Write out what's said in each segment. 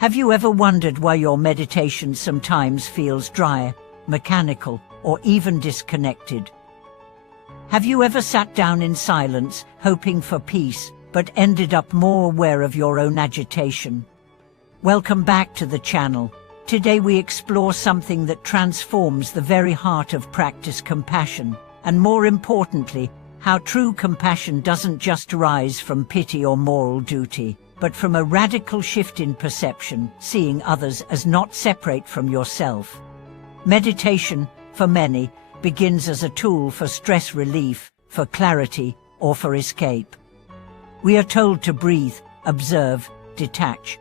Have you ever wondered why your meditation sometimes feels dry, mechanical, or even disconnected? Have you ever sat down in silence, hoping for peace, but ended up more aware of your own agitation? Welcome back to the channel. Today we explore something that transforms the very heart of practice: compassion, and more importantly, how true compassion doesn't just rise from pity or moral duty, but from a radical shift in perception, seeing others as not separate from yourself. Meditation, for many, begins as a tool for stress relief, for clarity, or for escape. We are told to breathe, observe, detach.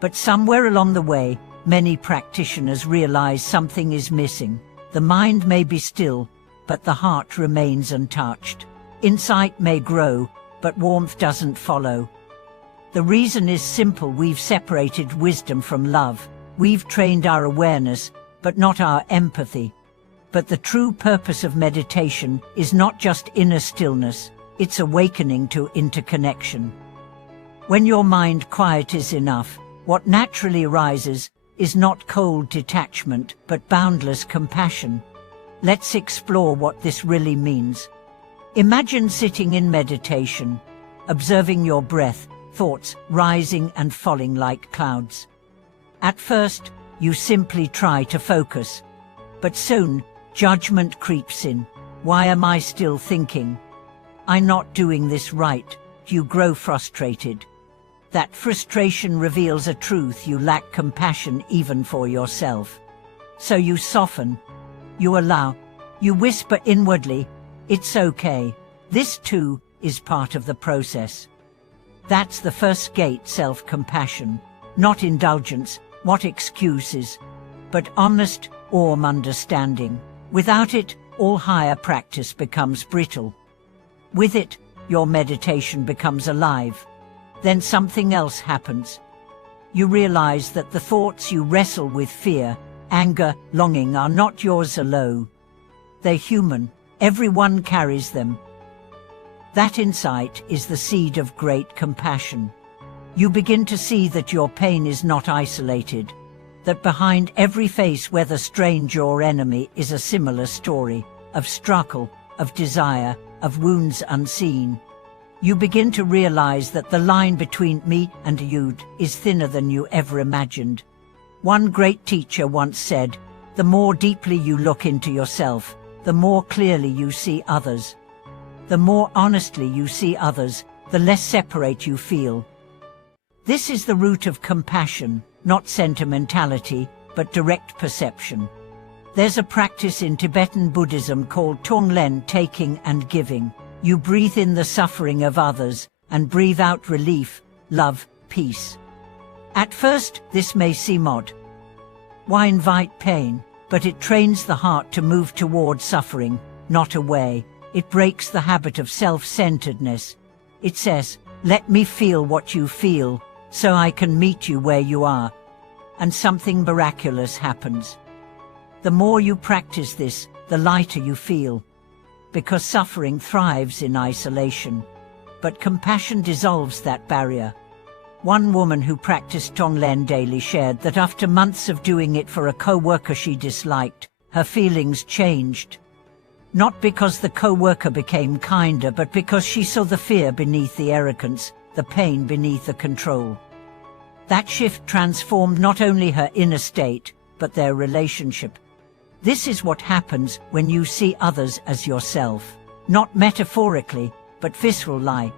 But somewhere along the way, many practitioners realize something is missing. The mind may be still, but the heart remains untouched. Insight may grow, but warmth doesn't follow. The reason is simple: we've separated wisdom from love. We've trained our awareness, but not our empathy. But the true purpose of meditation is not just inner stillness, it's awakening to interconnection. When your mind quiet is enough, what naturally arises is not cold detachment, but boundless compassion. Let's explore what this really means. Imagine sitting in meditation, observing your breath, thoughts rising and falling like clouds. At first, you simply try to focus. But soon, judgment creeps in. Why am I still thinking? I'm not doing this right. You grow frustrated. That frustration reveals a truth: you lack compassion even for yourself. So you soften. You allow. You whisper inwardly, "It's okay. This too is part of the process." That's the first gate: self-compassion. Not indulgence, not excuses, but honest, warm understanding. Without it, all higher practice becomes brittle. With it, your meditation becomes alive. Then something else happens. You realize that the thoughts you wrestle with, fear, anger, longing, are not yours alone. They're human. Everyone carries them. That insight is the seed of great compassion. You begin to see that your pain is not isolated, that behind every face, whether stranger or enemy, is a similar story of struggle, of desire, of wounds unseen. You begin to realize that the line between me and you is thinner than you ever imagined. One great teacher once said, "The more deeply you look into yourself, the more clearly you see others. The more honestly you see others, the less separate you feel." This is the root of compassion, not sentimentality, but direct perception. There's a practice in Tibetan Buddhism called Tonglen, taking and giving. You breathe in the suffering of others and breathe out relief, love, peace. At first, this may seem odd. Why invite pain? But it trains the heart to move toward suffering, not away. It breaks the habit of self-centeredness. It says, "Let me feel what you feel, so I can meet you where you are." And something miraculous happens. The more you practice this, the lighter you feel. Because suffering thrives in isolation. But compassion dissolves that barrier. One woman who practiced Tonglen daily shared that after months of doing it for a co-worker she disliked, her feelings changed. Not because the co-worker became kinder, but because she saw the fear beneath the arrogance, the pain beneath the control. That shift transformed not only her inner state, but their relationship. This is what happens when you see others as yourself. Not metaphorically, but viscerally.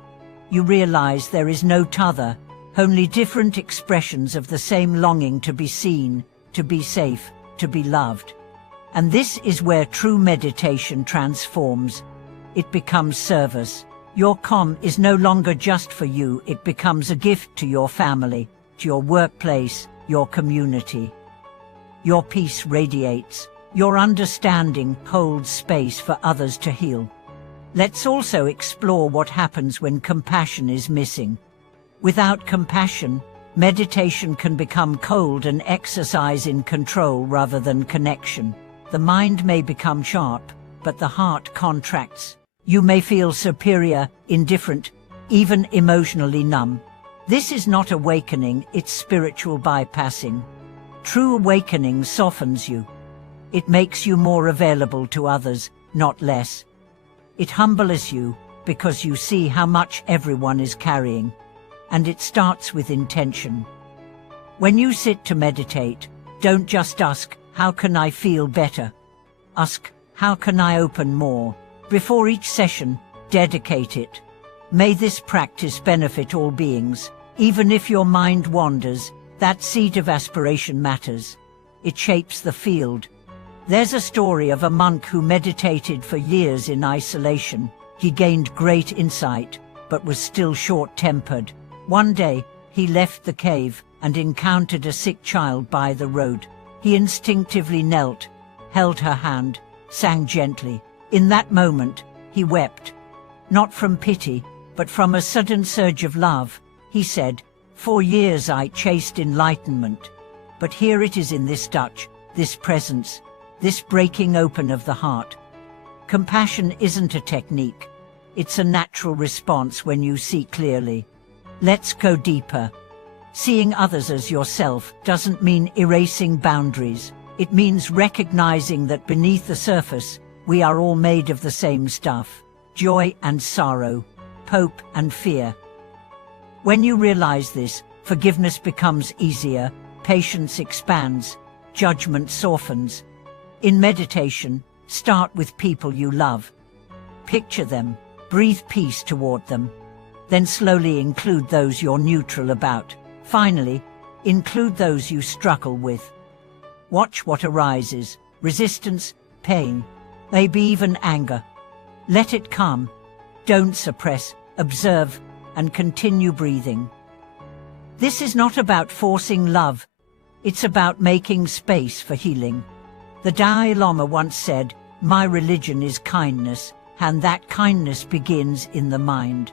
You realize there is no t'other, only different expressions of the same longing to be seen, to be safe, to be loved. And this is where true meditation transforms. It becomes service. Your calm is no longer just for you, it becomes a gift to your family, to your workplace, your community. Your peace radiates. Your understanding holds space for others to heal. Let's also explore what happens when compassion is missing. Without compassion, meditation can become cold, an exercise in control rather than connection. The mind may become sharp, but the heart contracts. You may feel superior, indifferent, even emotionally numb. This is not awakening, it's spiritual bypassing. True awakening softens you. It makes you more available to others, not less. It humbles you, because you see how much everyone is carrying. And it starts with intention. When you sit to meditate, don't just ask, how can I feel better? Ask, how can I open more? Before each session, dedicate it. May this practice benefit all beings. Even if your mind wanders, that seed of aspiration matters. It shapes the field. There's a story of a monk who meditated for years in isolation. He gained great insight, but was still short-tempered. One day, he left the cave and encountered a sick child by the road. He instinctively knelt, held her hand, sang gently. In that moment, he wept. Not from pity, but from a sudden surge of love. He said, "For years I chased enlightenment, but here it is in this touch, this presence, this breaking open of the heart." Compassion isn't a technique. It's a natural response when you see clearly. Let's go deeper. Seeing others as yourself doesn't mean erasing boundaries. It means recognizing that beneath the surface, we are all made of the same stuff. Joy and sorrow, hope and fear. When you realize this, forgiveness becomes easier, patience expands, judgment softens. In meditation, start with people you love. Picture them, breathe peace toward them. Then slowly include those you're neutral about. Finally, include those you struggle with. Watch what arises: resistance, pain, maybe even anger. Let it come. Don't suppress, observe, and continue breathing. This is not about forcing love. It's about making space for healing. The Dalai Lama once said, "My religion is kindness, and that kindness begins in the mind."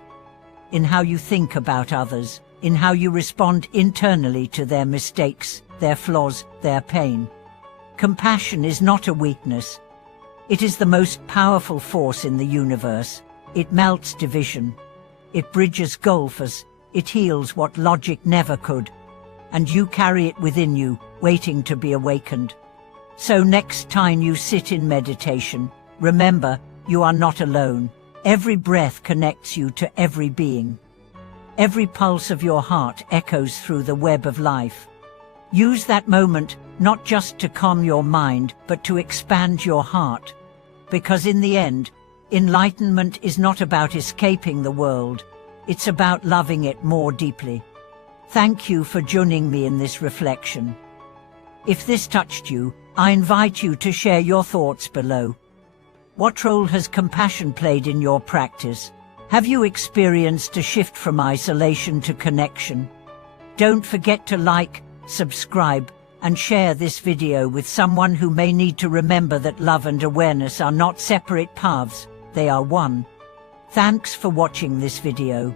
In how you think about others, in how you respond internally to their mistakes, their flaws, their pain. Compassion is not a weakness. It is the most powerful force in the universe. It melts division. It bridges gulfs. It heals what logic never could. And you carry it within you, waiting to be awakened. So next time you sit in meditation, remember, you are not alone. Every breath connects you to every being. Every pulse of your heart echoes through the web of life. Use that moment not just to calm your mind, but to expand your heart. Because in the end, enlightenment is not about escaping the world. It's about loving it more deeply. Thank you for joining me in this reflection. If this touched you, I invite you to share your thoughts below. What role has compassion played in your practice? Have you experienced a shift from isolation to connection? Don't forget to like, subscribe, and share this video with someone who may need to remember that love and awareness are not separate paths, they are one. Thanks for watching this video.